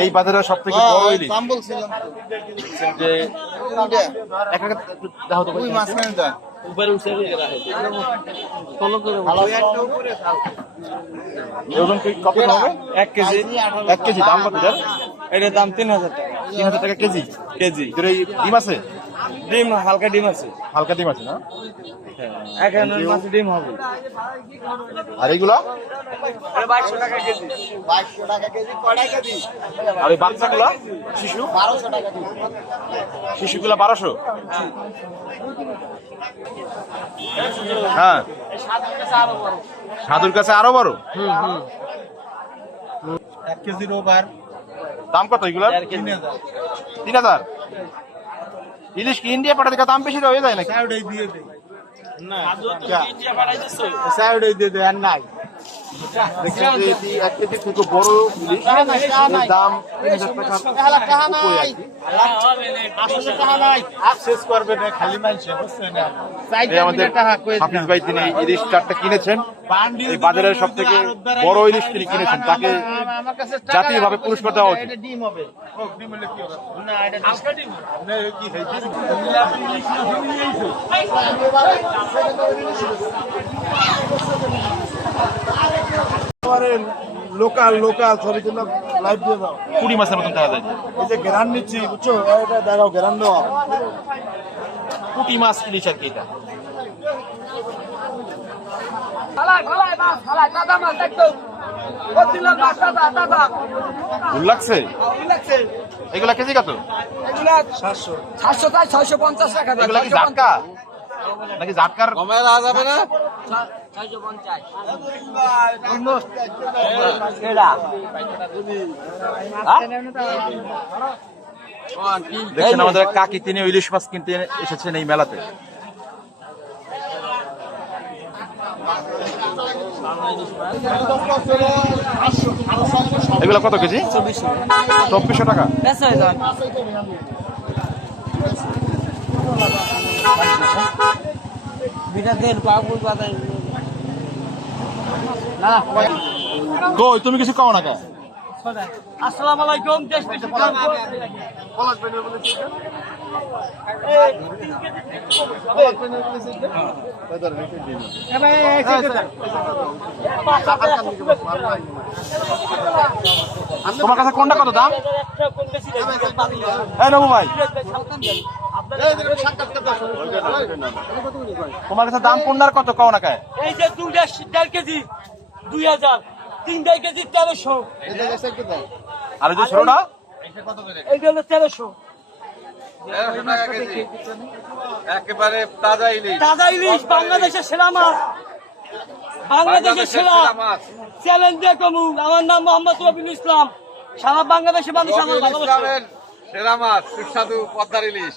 এই বাজারে সব থেকে বড় ইলিশ। দাম বলছিলাম যে এক এক দেখো তো ওই মাঝখানেটা। উপরে উঠে রাখে ফলো করে ওজন কি কত হবে? এক কেজি। এক কেজি দাম কত এটার? এটার দাম তিন হাজার টাকা। তিন হাজার টাকা কেজি? কেজি। এই ডিম আছে? ডিম হালকা ডিম আছে। হালকা ডিম আছে না? মাছ ডিম হবে। আর এইগুলা বাইশশো টাকা কেজি। বাইশশো টাকা কেজি, কয়টা কেজি? আর এই বাচ্চাগুলা? শিশু? বারোশো টাকা কেজি। শিশুগুলা বারোশো? হ্যাঁ। সাধুর কাছে আরও বড়? এক কেজির ওভার। দাম কত এগুলার? তিন হাজার। তিন হাজার? ইলিশ কি ইন্ডিয়া পাঠাতে দাম বেশি হয়ে যায় নাকি? দিয়ে। দে সাইডে দিয়ে দে নাই। বড় ইলিশ দাম তিন হাজার টাকার ভাই তিনি ইলিশ চারটা কিনেছেন। এই বাজারের সব থেকে বড় ইলিশ তিনি কিনেছেন তাকে আমার কাছে জাতীয়ভাবে পুরস্কার দেওয়া উচিত। ডিম লোকাল লোকাল সবই জন্য লাইভ দিয়ে দাও। কুড়ি মাসের মতন দেখা যায়। এই যে গ্রান নিচ্ছি বুঝছ? এটা দেখাও গ্রান দেওয়া। কুটি মাছ ইলিশ আর কি এটা। লাগছে? এগুলা কেজি কত? এগুলা সাতশো। সাতশো তাই ছয়শো পঞ্চাশ টাকা এগুলা কি নাকি জাটকার? কমায় যাবে না? ছয়শো পঞ্চাশ দেখছেন আমাদের কাকি তিনি ইলিশ মাছ কিনতে এসেছেন এই মেলাতে। এগুলো কত কেজি? চব্বিশশো। টাকা বেশ হয়ে যাবে বিটা দেন পাগুল বাদাই না কই তুমি কিছু কও না কে? আসসালামু আলাইকুম দেশ তোমার কাছে কোনটা কত দাম? এই নবু ভাই। তোমার কাছে দাম কোনটার কত? কও না এই যে দুইটা দেড় কেজি দুই হাজার। তিন দেড় কেজি তেরোশো। আর ওই যে ছোটটা এইটা হলো তেরোশো। একেবারে তাজা ইলিশ। তাজা ইলিশ বাংলাদেশের সেরা মাছ। বাংলাদেশের সেরা। চ্যালেঞ্জ দিয়ে কমু। আমার নাম মোহাম্মদ রবিউল ইসলাম। সারা বাংলাদেশের মানুষ আমার ভালোবাসে। সেরা মাছ সুস্বাদু পদ্মার ইলিশ।